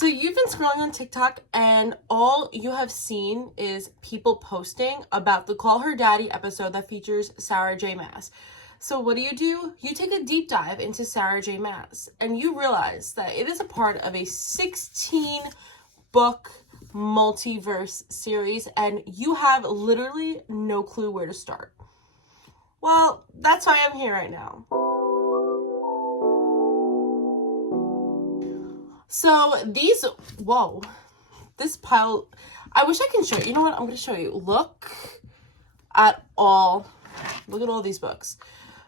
So you've been scrolling on TikTok and all you have seen is people posting about the Call Her Daddy episode that features Sarah J Maas. So what do? You take a deep dive into Sarah J Maas and you realize that it is a part of a 16-book multiverse series and you have literally no clue where to start. Well, that's why I'm here right now. So this pile, I wish I can show you. You know what? I'm going to show you. Look at all these books.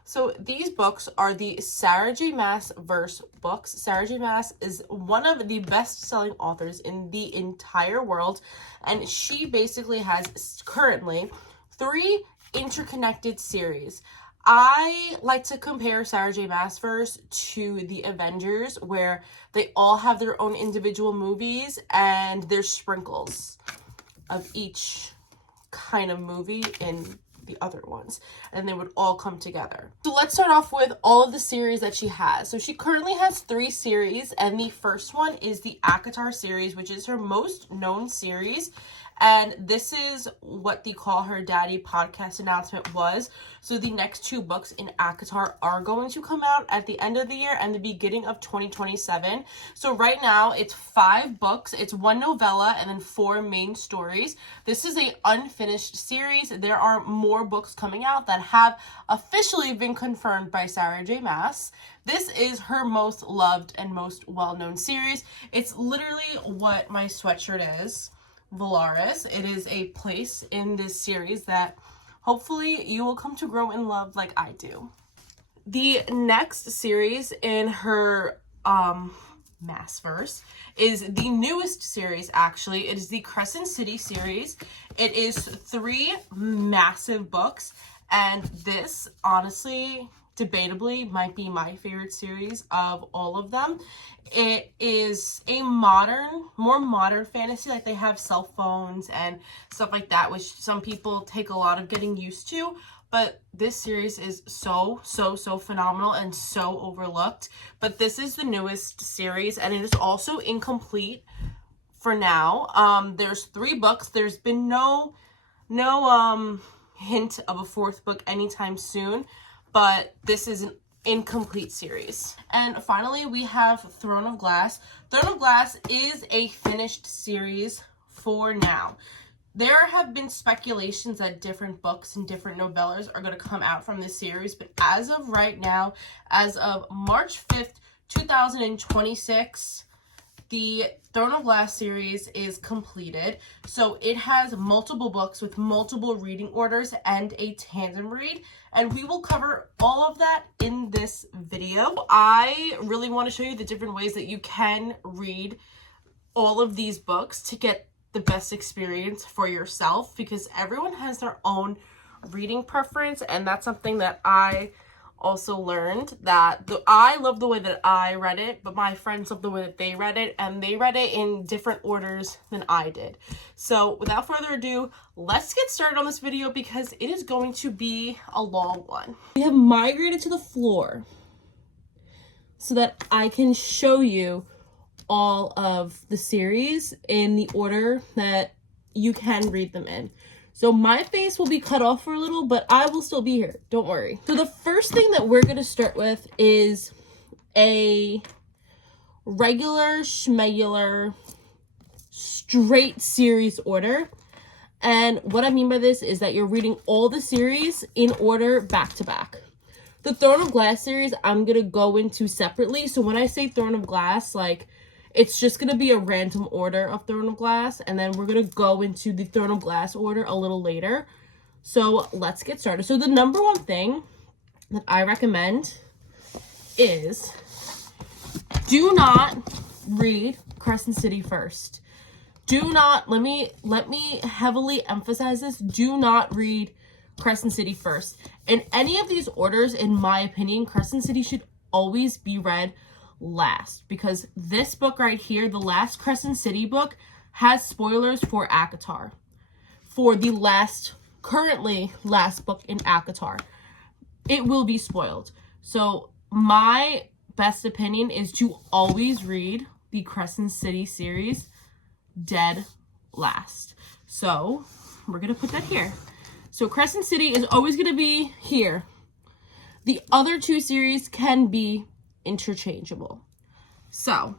So these books are the Sarah J Maasverse books. Sarah J Maas is one of the best-selling authors in the entire world. And she basically has currently 3 interconnected series. I like to compare Sarah J Maasverse to the Avengers, where they all have their own individual movies and there's sprinkles of each kind of movie in the other ones, and they would all come together. So let's start off with all of the series that she has. So she currently has 3 series, and the first one is the Acotar series, which is her most known series. And this is what the Call Her Daddy podcast announcement was. So the next 2 books in Acotar are going to come out at the end of the year and the beginning of 2027. So right now it's 5 books. It's 1 novella and then 4 main stories. This is a unfinished series. There are more books coming out that have officially been confirmed by Sarah J Maas. This is her most loved and most well-known series. It's literally what my sweatshirt is. Valaris. It is a place in this series that hopefully you will come to grow in love like I do. The next series in her Maasverse is the newest series, actually. It is the Crescent City series. It is 3 massive books, and this honestly debatably might be my favorite series of all of them. It is a more modern fantasy. Like, they have cell phones and stuff like that, which some people take a lot of getting used to. But this series is so phenomenal and so overlooked. But this is the newest series, and it is also incomplete for now. There's 3 books. There's been no hint of a 4th book anytime soon. But this is an incomplete series. And finally, we have Throne of Glass. Throne of Glass is a finished series for now. There have been speculations that different books and different novellas are going to come out from this series, but as of right now, as of March 5th, 2026, the Throne of Glass series is completed. So it has multiple books with multiple reading orders and a tandem read. And we will cover all of that in this video. I really want to show you the different ways that you can read all of these books to get the best experience for yourself, because everyone has their own reading preference. And that's something that I also learned, that I love the way that I read it, but my friends love the way that they read it, and they read it in different orders than I did. So without further ado, let's get started on this video because it is going to be a long one. We have migrated to the floor so that I can show you all of the series in the order that you can read them in. So my face will be cut off for a little, but I will still be here. Don't worry. So the first thing that we're going to start with is a regular schmegular straight series order. And what I mean by this is that you're reading all the series in order back to back. The Throne of Glass series I'm going to go into separately. So when I say Throne of Glass, like, it's just going to be a random order of Throne of Glass, and then we're going to go into the Throne of Glass order a little later. So let's get started. So the number one thing that I recommend is do not read Crescent City first. Do not, let me heavily emphasize this, do not read Crescent City first. In any of these orders, in my opinion, Crescent City should always be read last, because this book right here, the last Crescent City book, has spoilers for Acotar, for the currently last book in Acotar. It will be spoiled. So my best opinion is to always read the Crescent City series dead last. So we're going to put that here. So Crescent City is always going to be here. The other two series can be interchangeable. So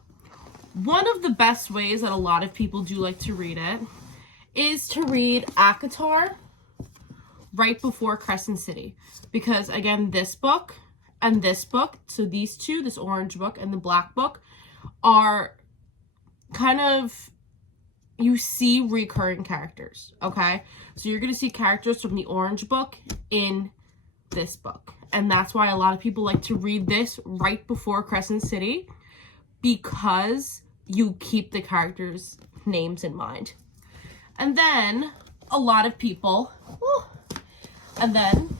one of the best ways that a lot of people do like to read it is to read Acotar right before Crescent City. Because again, this book and this book, so these two, this orange book and the black book, are kind of, you see recurring characters, okay? So you're going to see characters from the orange book in this book. And that's why a lot of people like to read this right before Crescent City, because you keep the characters' names in mind. And then a lot of people, and then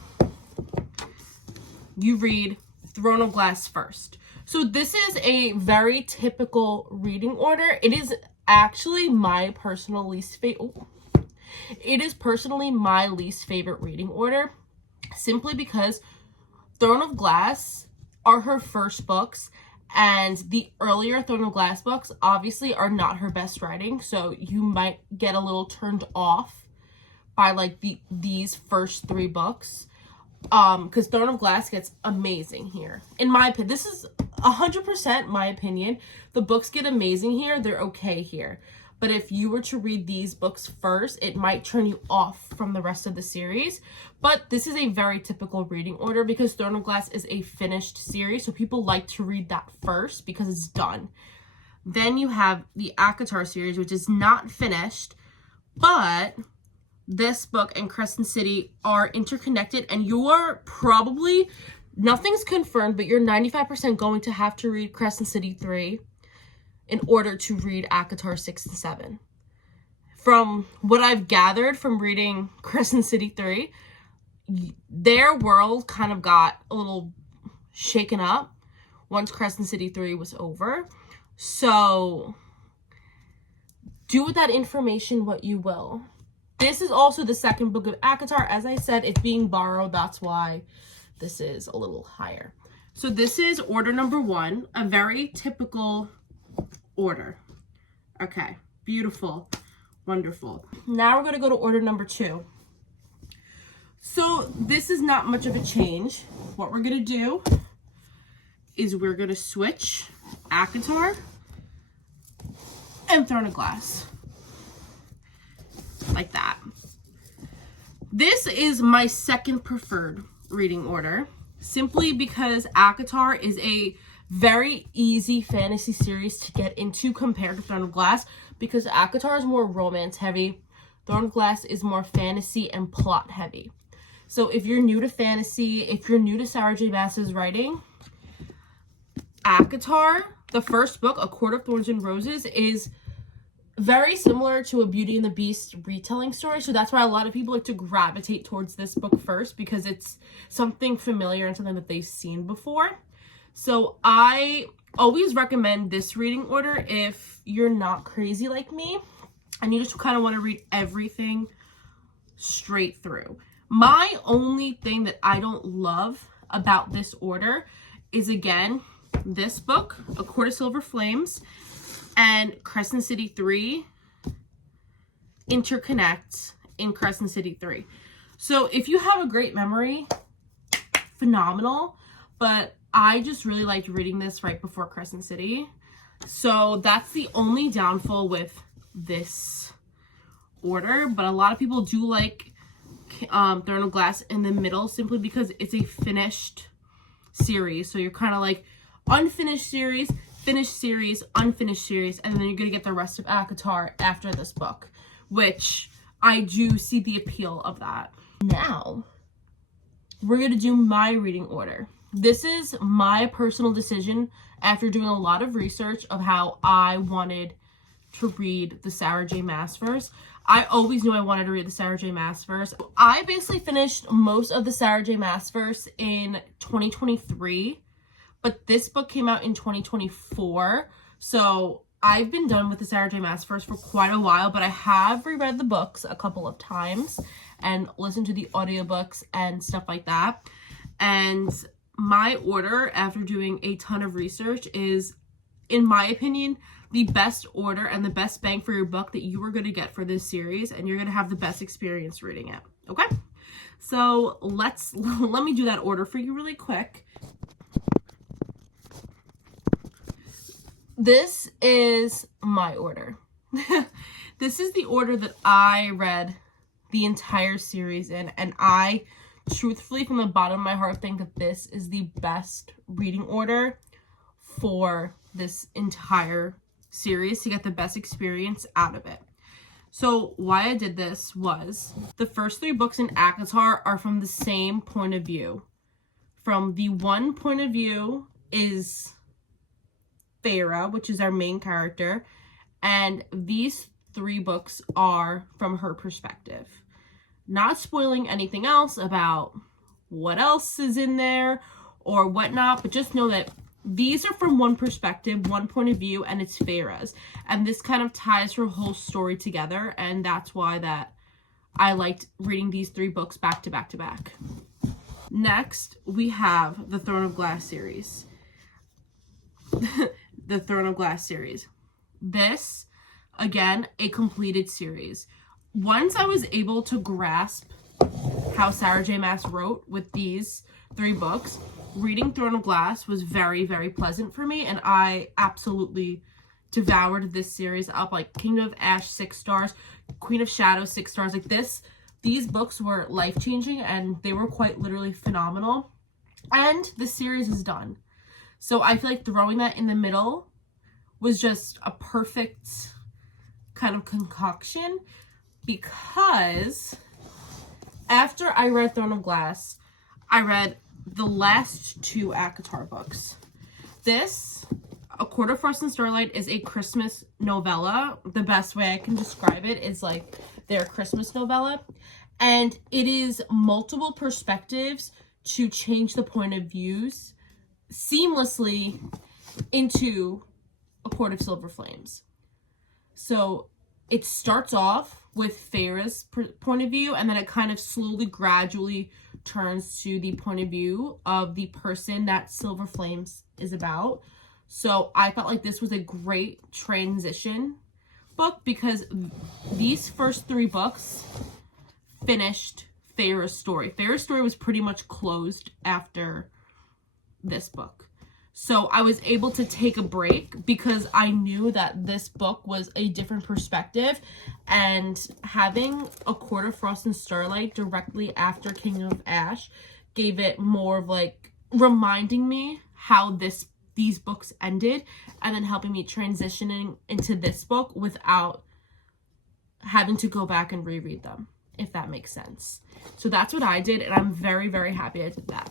you read Throne of Glass first. So this is a very typical reading order. It is actually my personal least favorite. It is personally my least favorite reading order, simply because Throne of Glass are her first books, and the earlier Throne of Glass books obviously are not her best writing, so you might get a little turned off by like these first three books, because Throne of Glass gets amazing here. In my opinion, this is 100% my opinion. The books get amazing here, they're okay here. But if you were to read these books first, it might turn you off from the rest of the series. But this is a very typical reading order because Throne of Glass is a finished series, so people like to read that first because it's done. Then you have the Acotar series, which is not finished, but this book and Crescent City are interconnected, and you are probably, nothing's confirmed, but you're 95% going to have to read Crescent City 3 in order to read Acotar 6 and 7. From what I've gathered from reading Crescent City 3, their world kind of got a little shaken up once Crescent City 3 was over. So do with that information what you will. This is also the second book of Acotar. As I said, it's being borrowed. That's why this is a little higher. So this is order number 1, a very typical order. Okay, beautiful, wonderful. Now we're going to go to order number 2. So this is not much of a change. What we're going to do is we're going to switch Acotar and Throne of Glass. Like that. This is my second preferred reading order, simply because Acotar is a very easy fantasy series to get into compared to Throne of Glass, because Acotar is more romance heavy. Throne of Glass is more fantasy and plot heavy. So if you're new to fantasy, if you're new to Sarah J Maasverse writing, Acotar, the first book, A Court of Thorns and Roses, is very similar to a Beauty and the Beast retelling story. So that's why a lot of people like to gravitate towards this book first, because it's something familiar and something that they've seen before. So I always recommend this reading order if you're not crazy like me and you just kind of want to read everything straight through. My only thing that I don't love about this order is, again, this book, A Court of Silver Flames, and Crescent City 3 interconnect in Crescent City 3. So if you have a great memory, phenomenal, but I just really liked reading this right before Crescent City. So that's the only downfall with this order, but a lot of people do like Throne of Glass in the middle, simply because it's a finished series. So you're kind of like unfinished series, finished series, unfinished series, and then you're going to get the rest of Acotar after this book, which I do see the appeal of that. Now, we're going to do my reading order. This is my personal decision after doing a lot of research of how I wanted to read the Sarah J Maasverse. I always knew I wanted to read the Sarah J Maasverse. I basically finished most of the Sarah J Maasverse in 2023. But this book came out in 2024, so I've been done with the Sarah J Maasverse for quite a while, but I have reread the books a couple of times and listened to the audiobooks and stuff like that. And my order, after doing a ton of research, is, in my opinion, the best order and the best bang for your buck that you are going to get for this series, and you're going to have the best experience reading it. Okay? So let me do that order for you really quick. This is my order. This is the order that I read the entire series in, and I truthfully, from the bottom of my heart, think that this is the best reading order for this entire series to get the best experience out of it. So why I did this was the first 3 books in Acotar are from the same point of view. From the one point of view is Sarah, which is our main character, and these 3 books are from her perspective. Not spoiling anything else about what else is in there or whatnot, but just know that these are from one perspective, one point of view, and it's Farah's. And this kind of ties her whole story together, and that's why that I liked reading these 3 books back to back to back. Next, we have the Throne of Glass series. The Throne of Glass series. This, again, a completed series. Once I was able to grasp how Sarah J Maasverse wrote with these 3 books, reading Throne of Glass was very, very pleasant for me, and I absolutely devoured this series up. Like Kingdom of Ash, 6 stars, Queen of Shadows, 6 stars. Like these books were life-changing, and they were quite literally phenomenal. And the series is done. So I feel like throwing that in the middle was just a perfect kind of concoction, because after I read Throne of Glass, I read the last 2 Acotar books. This, A Court of Frost and Starlight, is a Christmas novella. The best way I can describe it is like their Christmas novella. And it is multiple perspectives to change the point of views seamlessly into A Court of Silver Flames. So it starts off with Farah's point of view, and then it kind of slowly, gradually turns to the point of view of the person that Silver Flames is about. So I felt like this was a great transition book, because these first 3 books finished Farah's story. Farah's story was pretty much closed after this book. So I was able to take a break because I knew that this book was a different perspective, and having A Court of Frost and Starlight directly after Kingdom of Ash gave it more of like reminding me how these books ended, and then helping me transitioning into this book without having to go back and reread them, if that makes sense. So that's what I did, and I'm very, very happy I did that.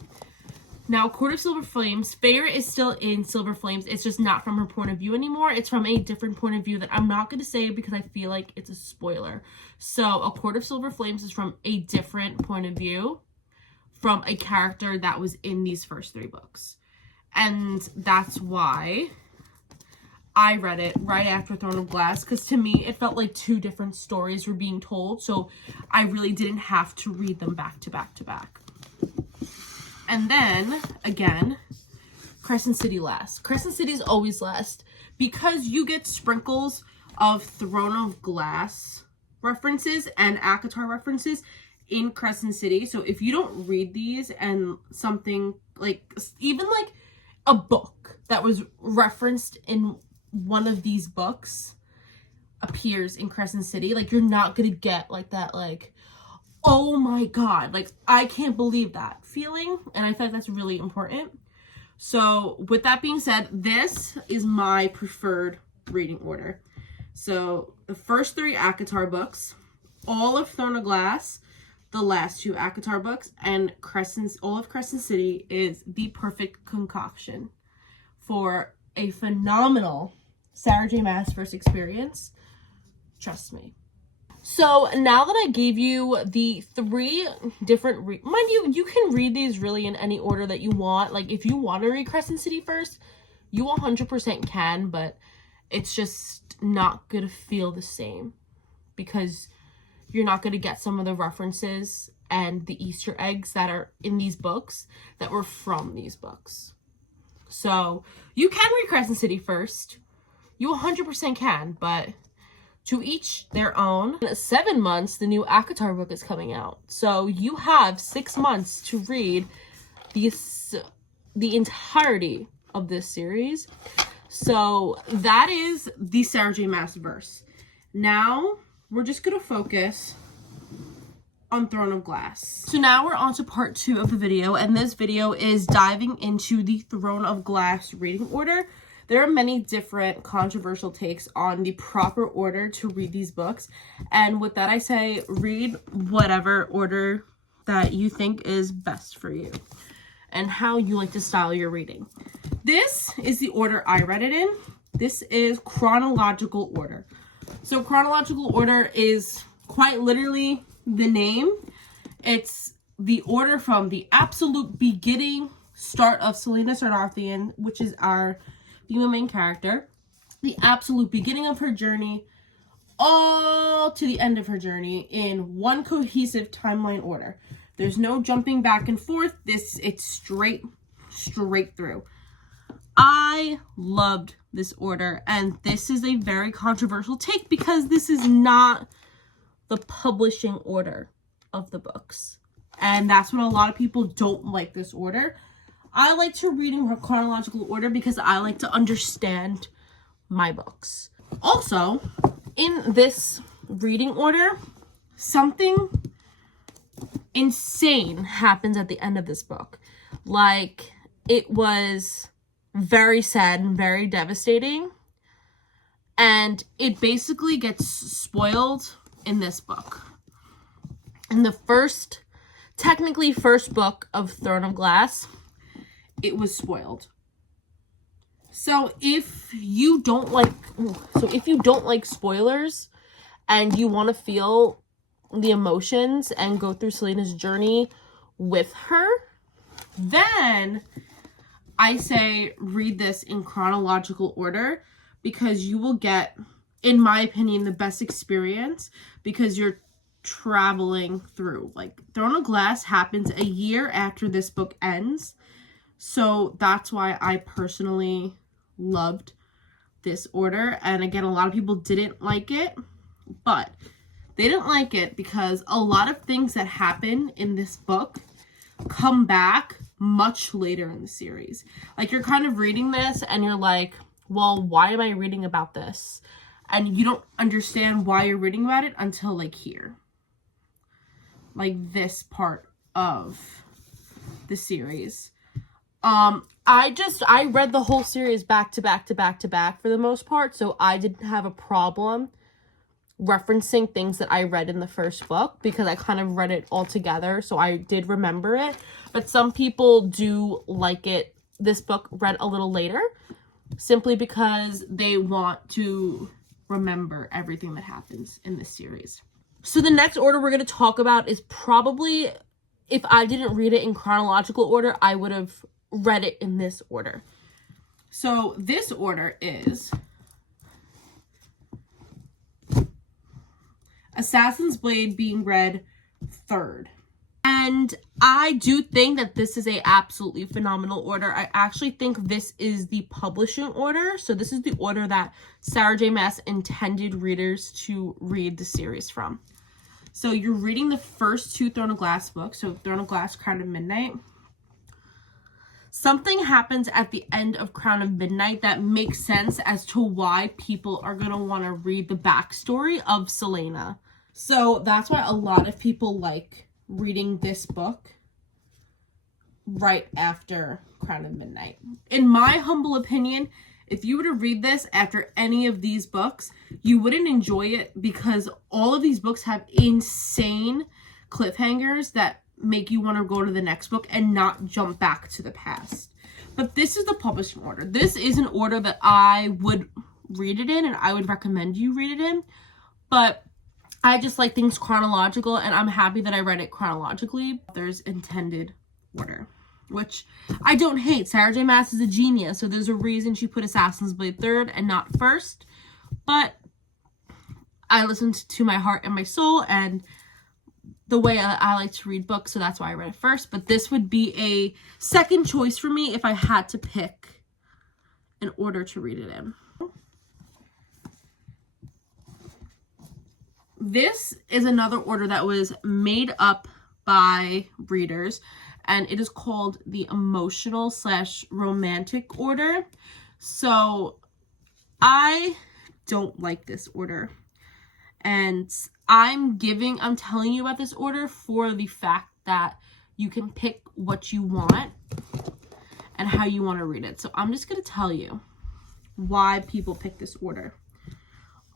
Now, Court of Silver Flames, Farah is still in Silver Flames. It's just not from her point of view anymore. It's from a different point of view that I'm not going to say because I feel like it's a spoiler. So, A Court of Silver Flames is from a different point of view from a character that was in these first 3 books. And that's why I read it right after Throne of Glass, because to me, it felt like 2 different stories were being told. So, I really didn't have to read them back to back to back. And then, again, Crescent City last. Crescent City is always last because you get sprinkles of Throne of Glass references and Acotar references in Crescent City. So if you don't read these, and something like, even like a book that was referenced in one of these books appears in Crescent City, like, you're not going to get like that, like, oh my god, like, I can't believe that feeling, and I feel like that's really important. So with that being said, this is my preferred reading order. So the first 3 Acotar books, all of Throne of Glass, the last 2 Acotar books, and all of Crescent City is the perfect concoction for a phenomenal Sarah J Maasverse experience. Trust me. So now that I gave you the 3 different, mind you, you can read these really in any order that you want. Like, if you want to read Crescent City first, you 100% can, but it's just not going to feel the same because you're not going to get some of the references and the Easter eggs that are in these books that were from these books. So you can read Crescent City first. you 100% can, but to each their own. In 7 months, the new Acotar book is coming out. So you have 6 months to read the entirety of this series. So that is the Sarah J Maasverse. Now we're just going to focus on Throne of Glass. So now we're on to part 2 of the video, and this video is diving into the Throne of Glass reading order. There are many different controversial takes on the proper order to read these books, and with that I say read whatever order that you think is best for you and how you like to style your reading. This is the order I read it in. This is chronological order. So chronological order is quite literally the name. It's the order from the absolute beginning start of Celaena Sardarthian, which is our female main character, the absolute beginning of her journey all to the end of her journey in one cohesive timeline order. There's no jumping back and forth. It's straight through. I loved this order, and this is a very controversial take because this is not the publishing order of the books, and that's what a lot of people don't like this order. I like to read in chronological order because I like to understand my books. Also, in this reading order, something insane happens at the end of this book. Like, it was very sad and very devastating, and it basically gets spoiled in this book. In the technically first book of Throne of Glass, it was spoiled. So if you don't like spoilers and you want to feel the emotions and go through Celaena's journey with her, then I say read this in chronological order, because you will get, in my opinion, the best experience, because you're traveling through. Like, Throne of Glass happens a year after this book ends. So that's why I personally loved this order. And again, a lot of people didn't like it, but they didn't like it because a lot of things that happen in this book come back much later in the series. Like, you're kind of reading this and you're like, well, why am I reading about this? And you don't understand why you're reading about it until like here. Like this part of the series. I read the whole series back to back for the most part, so I didn't have a problem referencing things that I read in the first book because I kind of read it all together, so I did remember it. But some people do like this book read a little later, simply because they want to remember everything that happens in this series. So the next order we're going to talk about is probably, if I didn't read it in chronological order, I would have read it in this order. So this order is Assassin's Blade being read third. And I do think that this is a absolutely phenomenal order. I actually think this is the publishing order. So this is the order that Sarah J Maas intended readers to read the series from. So you're reading the first 2 Throne of Glass books. So Throne of Glass, Crown of Midnight. Something happens at the end of Crown of Midnight that makes sense as to why people are going to want to read the backstory of Celaena. So that's why a lot of people like reading this book right after Crown of Midnight. In my humble opinion, if you were to read this after any of these books, you wouldn't enjoy it because all of these books have insane cliffhangers that make you want to go to the next book and not jump back to the past. But this is the publishing order. This is an order that I would read it in, and I would recommend you read it in. But I just like things chronological, and I'm happy that I read it chronologically. There's intended order, which I don't hate. Sarah J Maas is a genius, so there's a reason she put Assassin's Blade third and not first. But I listened to my heart and my soul and the way I like to read books, so that's why I read it first. But this would be a second choice for me if I had to pick an order to read it in. this is another order that was made up by readers, and it is called the emotional / romantic order. So I don't like this order, and I'm telling you about this order for the fact that you can pick what you want and how you want to read it. So I'm just going to tell you why people pick this order.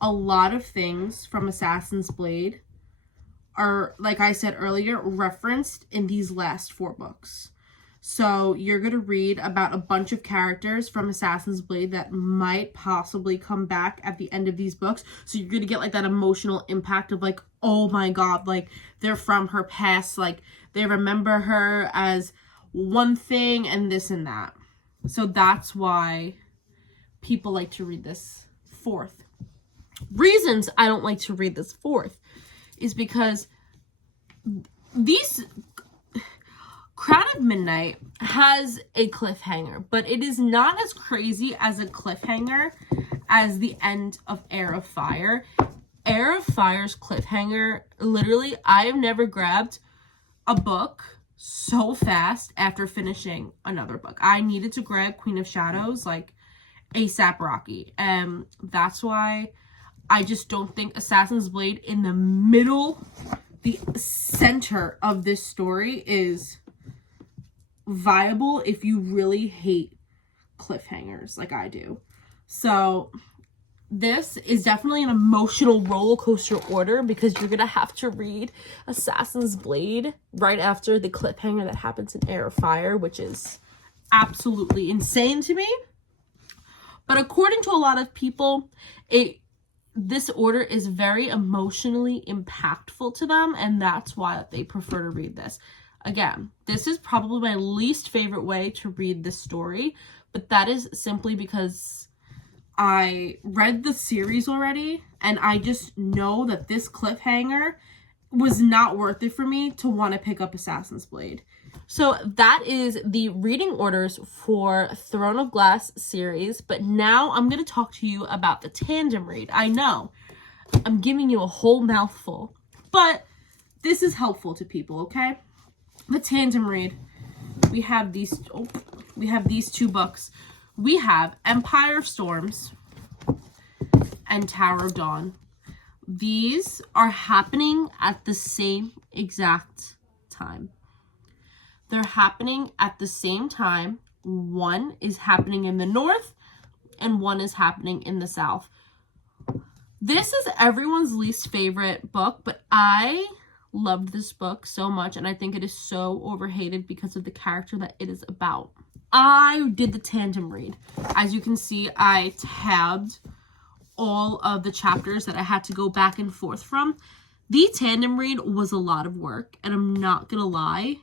A lot of things from Assassin's Blade are, like I said earlier, referenced in these last 4 books. So you're going to read about a bunch of characters from Assassin's Blade that might possibly come back at the end of these books. So you're going to get like that emotional impact of like, oh my God, like they're from her past. Like they remember her as one thing and this and that. So that's why people like to read this 4th. Reasons I don't like to read this 4th is because these Crown of Midnight has a cliffhanger, but it is not as crazy as a cliffhanger as the end of Heir of Fire. Heir of Fire's cliffhanger, literally, I have never grabbed a book so fast after finishing another book. I needed to grab Queen of Shadows like ASAP Rocky, and that's why I just don't think Assassin's Blade in the middle, the center of this story is viable if you really hate cliffhangers like I do. So this is definitely an emotional roller coaster order because you're going to have to read Assassin's Blade right after the cliffhanger that happens in Heir of Fire, which is absolutely insane to me. But according to a lot of people, this order is very emotionally impactful to them, and that's why they prefer to read this. Again, this is probably my least favorite way to read this story, but that is simply because I read the series already, and I just know that this cliffhanger was not worth it for me to want to pick up Assassin's Blade. So that is the reading orders for Throne of Glass series, but now I'm going to talk to you about the tandem read. I know, I'm giving you a whole mouthful, but this is helpful to people, okay? The tandem read, we have these 2 books. We have Empire of Storms and Tower of Dawn. These are happening at the same exact time. They're happening at the same time. One is happening in the north and one is happening in the south. This is everyone's least favorite book, but I loved this book so much, and I think it is so overhated because of the character that it is about. I did the tandem read. As you can see, I tabbed all of the chapters that I had to go back and forth from. The tandem read was a lot of work, and I'm not gonna lie,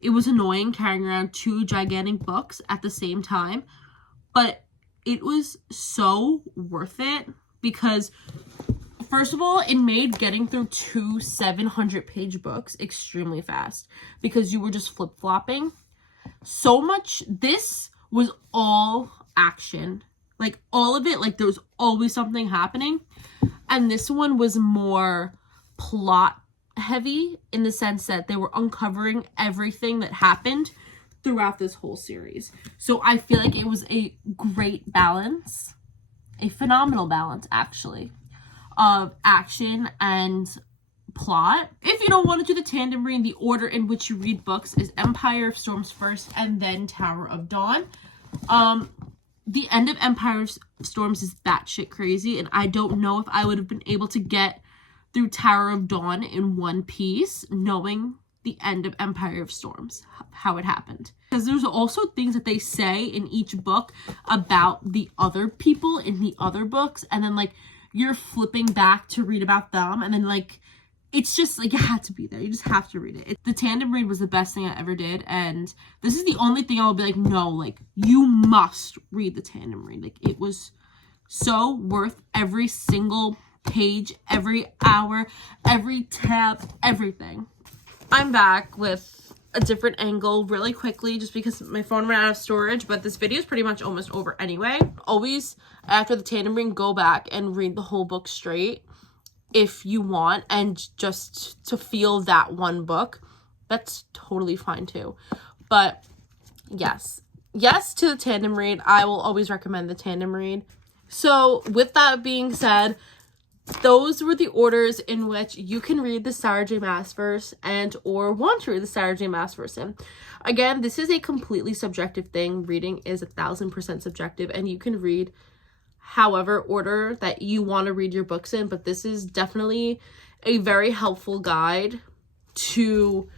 it was annoying carrying around 2 gigantic books at the same time, but it was so worth it because, first of all, it made getting through 2 700-page books extremely fast because you were just flip-flopping so much. This was all action, like all of it, like there was always something happening, and this one was more plot heavy in the sense that they were uncovering everything that happened throughout this whole series. So I feel like it was a great balance, a phenomenal balance actually, of action and plot. If you don't want to do the tandem read, the order in which you read books is Empire of Storms first and then Tower of Dawn. The end of Empire of Storms is batshit crazy, and I don't know if I would have been able to get through Tower of Dawn in one piece, knowing the end of Empire of Storms, how it happened. Because there's also things that they say in each book about the other people in the other books, and then like you're flipping back to read about them, and then like it's just like you had to be there. You just have to read it. The tandem read was the best thing I ever did, and this is the only thing I will be like, no, like you must read the tandem read. Like it was so worth every single page, every hour, every tab, everything. I'm back with a different angle really quickly just because my phone ran out of storage, but this video is pretty much almost over anyway. Always after the tandem read, go back and read the whole book straight. if you want and just to feel that one book, that's totally fine too. But yes to the tandem read. I will always recommend the tandem read. So with that being said, those were the orders in which you can read the Sarah J Maasverse and or want to read the Sarah J Maasverse in. Again, this is a completely subjective thing. Reading is 1000% subjective, and you can read however order that you want to read your books in, but this is definitely a very helpful guide to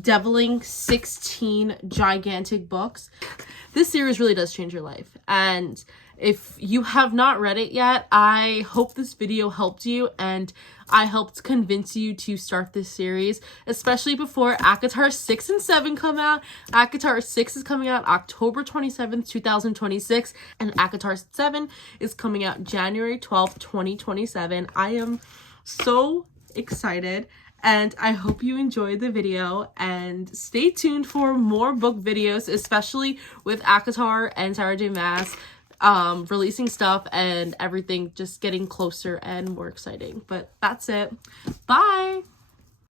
deviling 16 gigantic books. This series really does change your life, and if you have not read it yet, I hope this video helped you and I helped convince you to start this series, especially before Acotar 6 and 7 come out. Acotar 6 is coming out October 27th, 2026, and Acotar 7 is coming out January 12th, 2027. I am so excited, and I hope you enjoyed the video, and stay tuned for more book videos, especially with Acotar and Sarah J Maas releasing stuff and everything just getting closer and more exciting. But that's it. Bye.